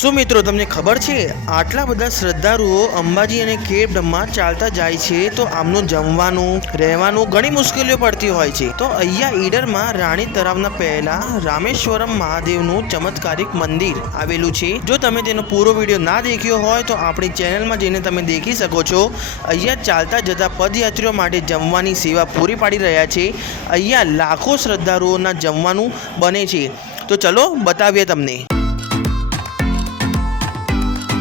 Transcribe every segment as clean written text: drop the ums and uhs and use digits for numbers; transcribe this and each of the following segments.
શું મિત્રો તમને ખબર છે આટલા બધા શ્રદ્ધાળુઓ અંબાજી અને ખેડબ્રહ્મા ચાલતા જાય છે તો આમનું જમવાનું રહેવાનું ઘણી મુશ્કેલીઓ પડતી હોય છે। તો અહીંયા ઈડરમાં રાણી તળાવના પહેલા રામેશ્વરમ મહાદેવનું ચમત્કારિક મંદિર આવેલું છે। જો તમે તેનો પૂરો વિડીયો ના દેખ્યો હોય તો આપણી ચેનલમાં જઈને તમે દેખી શકો છો। અહીંયા ચાલતા જતા પદયાત્રીઓ માટે જમવાની સેવા પૂરી પાડી રહ્યા છે। અહીંયા લાખો શ્રદ્ધાળુઓના જમવાનું બને છે। તો ચલો બતાવીએ તમને।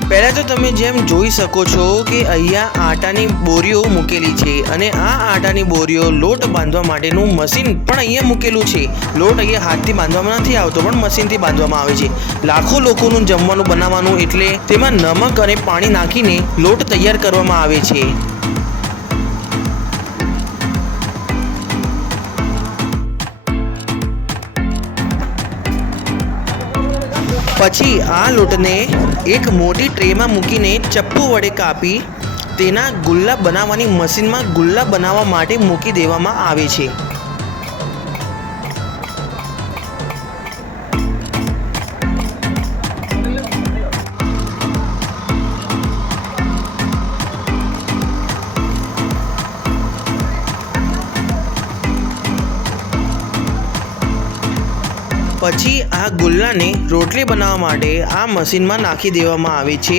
પહેલાં તો તમે જેમ જોઈ શકો છો કે અહીંયા આટાની બોરીઓ મૂકેલી છે અને આ આટાની બોરીઓ લોટ બાંધવા માટેનું મશીન પણ અહીંયા મૂકેલું છે। લોટ અહીંયા હાથથી બાંધવામાં નથી આવતો પણ મશીનથી બાંધવામાં આવે છે। લાખો લોકોનું જમવાનું બનાવવાનું એટલે તેમાં નમક અને પાણી નાખીને લોટ તૈયાર કરવામાં આવે છે। પછી આ લોટને એક મોટી ટ્રેમાં મૂકીને ચપ્પુ વડે કાપી તેના ગુલ્લા બનાવવાની મશીનમાં ગુલ્લા બનાવવા માટે મૂકી દેવામાં આવે છે। પછી આ ગુલ્લાને રોટલી બનાવવા માટે આ મશીનમાં નાખી દેવામાં આવે છે।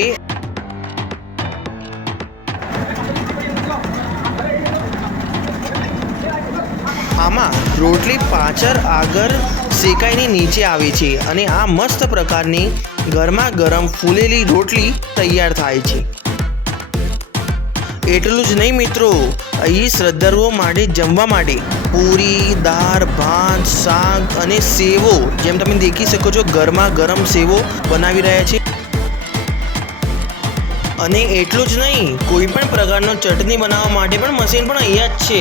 આમાં રોટલી પાછળ આગળ શેકાઈને નીચે આવે છે અને આ મસ્ત પ્રકારની ગરમા ગરમ ફૂલેલી રોટલી તૈયાર થાય છે। એટલું જ નહીં મિત્રો, અહીં શ્રદ્ધાળુઓ માટે જમવા માટે પૂરી, દાળ, ભાત, શાક અને સેવો, જેમ તમે દેખી શકો છો ગરમા ગરમ સેવો બનાવી રહ્યા છે। અને એટલું જ નહીં, કોઈ પણ પ્રકારનો ચટણી બનાવવા માટે પણ મશીન પણ અહીંયા જ છે।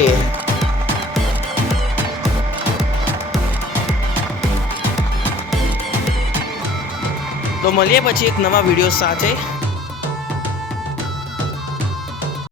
તો મળીએ પછી એક નવા વિડીયો સાથે।